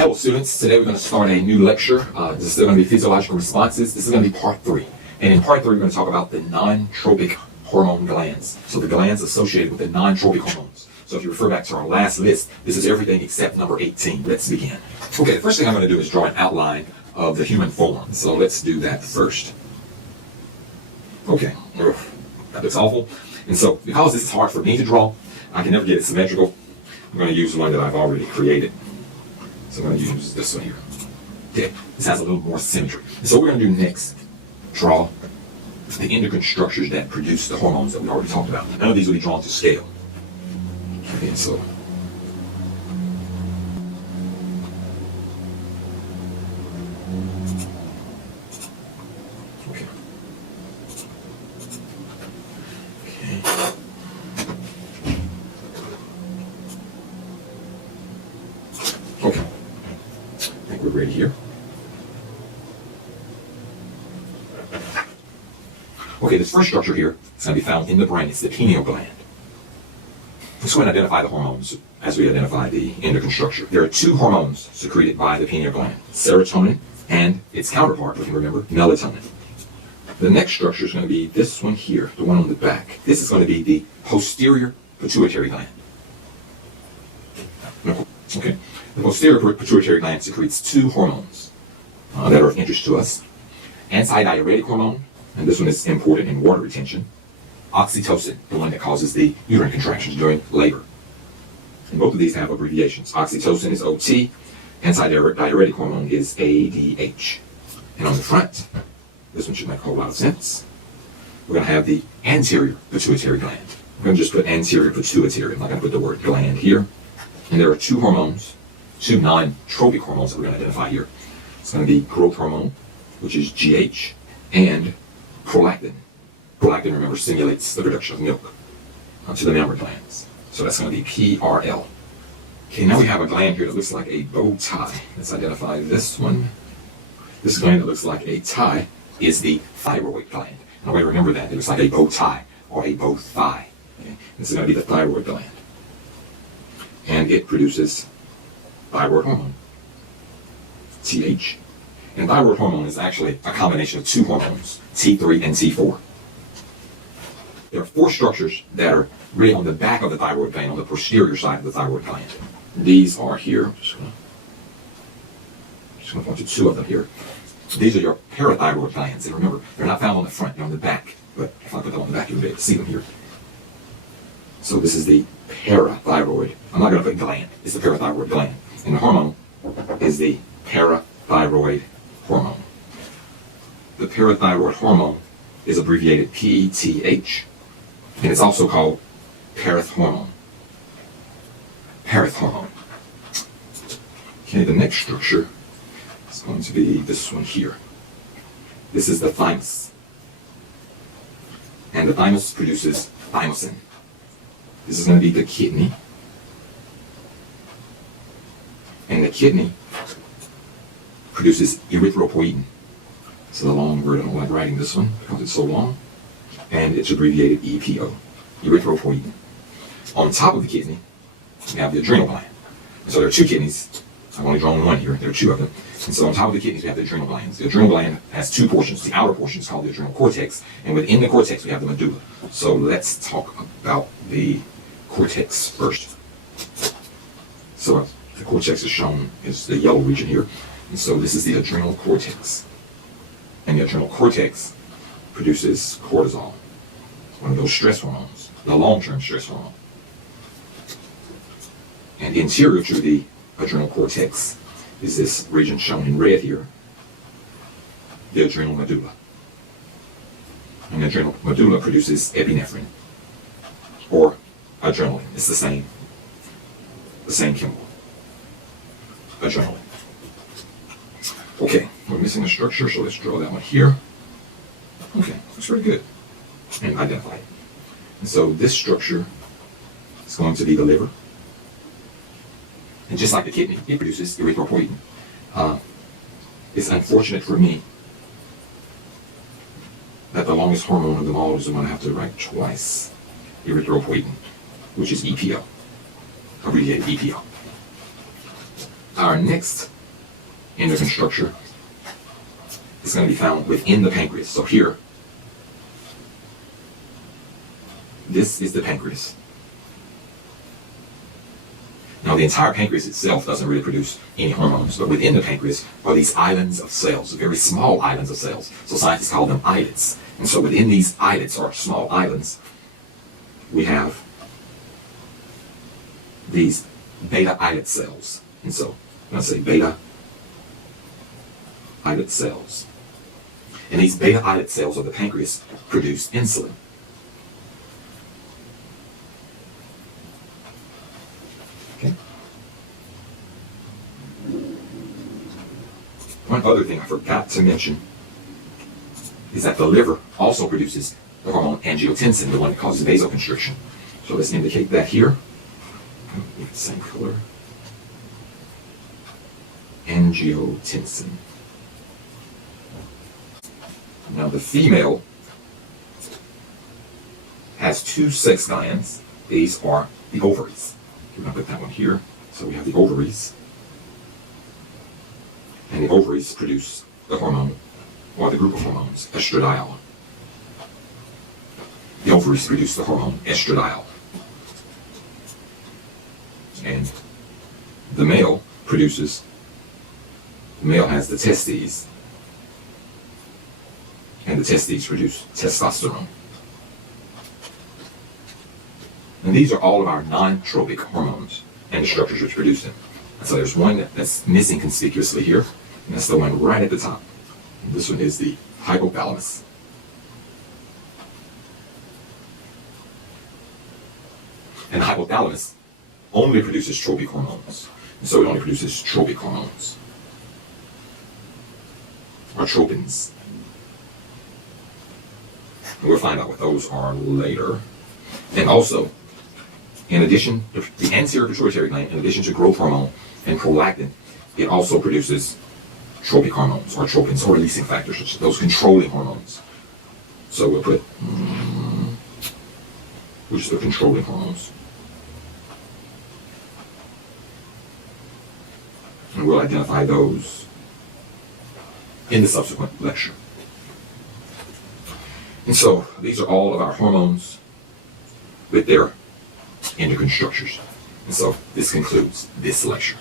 Hello students, today we're going to start a new lecture. This is still going to be physiological responses. This is going to be part 3. And in part 3 we're going to talk about the non-tropic hormone glands. So the glands associated with the non-tropic hormones. So if you refer back to our last list, this is everything except number 18. Let's begin. Okay, the first thing I'm going to do is draw an outline of the human form. So let's do that first. Okay, that looks awful. And so because this is hard for me to draw, I can never get it symmetrical. I'm going to use one that I've already created. So I'm going to use this one here. Okay, this has a little more symmetry. And so what we're going to do next, draw the endocrine structures that produce the hormones that we already talked about. None of these will be drawn to scale. Okay, so okay. Okay. I think we're ready here. Okay, this first structure here is going to be found in the brain. It's the pineal gland. Let's go ahead and identify the hormones as we identify the endocrine structure. There are two hormones secreted by the pineal gland, serotonin and its counterpart, if you remember, melatonin. The next structure is going to be this one here, the one on the back. This is going to be the posterior pituitary gland. Okay, the posterior pituitary gland secretes two hormones that are of interest to us. Antidiuretic hormone, and this one is important in water retention. Oxytocin, the one that causes the uterine contractions during labor. And both of these have abbreviations. Oxytocin is OT, antidiuretic hormone is ADH. And on the front, this one should make a whole lot of sense. We're going to have the anterior pituitary gland. We're going to just put anterior pituitary. I'm not going to put the word gland here. And there are two hormones, two non-tropic hormones that we're going to identify here. It's going to be growth hormone, which is GH, and prolactin. Prolactin, remember, stimulates the production of milk to the mammary glands. So that's going to be PRL. Okay, now we have a gland here that looks like a bow tie. Let's identify this one. This gland that looks like a tie is the thyroid gland. Now we remember that. It looks like a bow tie or a bow thigh. Okay? This is going to be the thyroid gland. And it produces thyroid hormone, TH. And thyroid hormone is actually a combination of two hormones, T3 and T4. There are four structures that are really on the back of the thyroid gland, on the posterior side of the thyroid gland. These are here. I'm just going to point to two of them here. These are your parathyroid glands. And remember, they're not found on the front, they're on the back. But if I put them on the back, you'll be able to see them here. So this is the parathyroid. I'm not going to put gland. It's the parathyroid gland. And the hormone is the parathyroid hormone. The parathyroid hormone is abbreviated PTH. And it's also called parathormone. Parathormone. Okay, the next structure is going to be this one here. This is the thymus. And the thymus produces thymosin. This is going to be the kidney. And the kidney produces erythropoietin. This is a long word. I don't like writing this one because it's so long. And it's abbreviated EPO, erythropoietin. On top of the kidney, we have the adrenal gland. And so there are two kidneys. I've only drawn one here. There are two of them. And so on top of the kidneys, we have the adrenal glands. The adrenal gland has two portions. The outer portion is called the adrenal cortex. And within the cortex, we have the medulla. So let's talk about the cortex first. So the cortex is shown as the yellow region here. And so this is the adrenal cortex. And the adrenal cortex produces cortisol, one of those stress hormones, the long-term stress hormone. And interior to the adrenal cortex is this region shown in red here, the adrenal medulla. And the adrenal medulla produces epinephrine, or adrenaline. It's the same chemical, adrenaline. Okay, we're missing a structure, so let's draw that one here. Okay, looks very good. And identify it. And so this structure is going to be the liver. And just like the kidney, it produces erythropoietin. It's unfortunate for me that the longest hormone of them all is the one I have to write twice. Erythropoietin, which is EPO. Abbreviated EPO. Our next endocrine structure is going to be found within the pancreas. So here, this is the pancreas. Now, the entire pancreas itself doesn't really produce any hormones, but within the pancreas are these islands of cells, very small islands of cells. So scientists call them islets. And so within these islets, or small islands, we have these beta islet cells. And so I'm going to say beta islet cells. And these beta islet cells of the pancreas produce insulin. Okay. One other thing I forgot to mention is that the liver also produces the hormone angiotensin, the one that causes vasoconstriction. So let's indicate that here. Make the same color. Angiotensin. Now the female has two sex glands. These are the ovaries. We're going to put that one here. So we have the ovaries. And the ovaries produce the hormone, or the group of hormones, estradiol. The ovaries produce the hormone estradiol. And the male has the testes. And the testes produce testosterone. And these are all of our non-tropic hormones and the structures which produce them. And so there's one that's missing conspicuously here, and that's the one right at the top. And this one is the hypothalamus. And the hypothalamus only produces tropic hormones. And so it only produces tropic hormones, or tropins. And we'll find out what those are later. And also, in addition, the anterior pituitary gland, in addition to growth hormone and prolactin, it also produces tropic hormones, or tropins, or releasing factors, those controlling hormones. So we'll put, which is the controlling hormones. And we'll identify those in the subsequent lecture. And so these are all of our hormones with their endocrine structures. And so this concludes this lecture.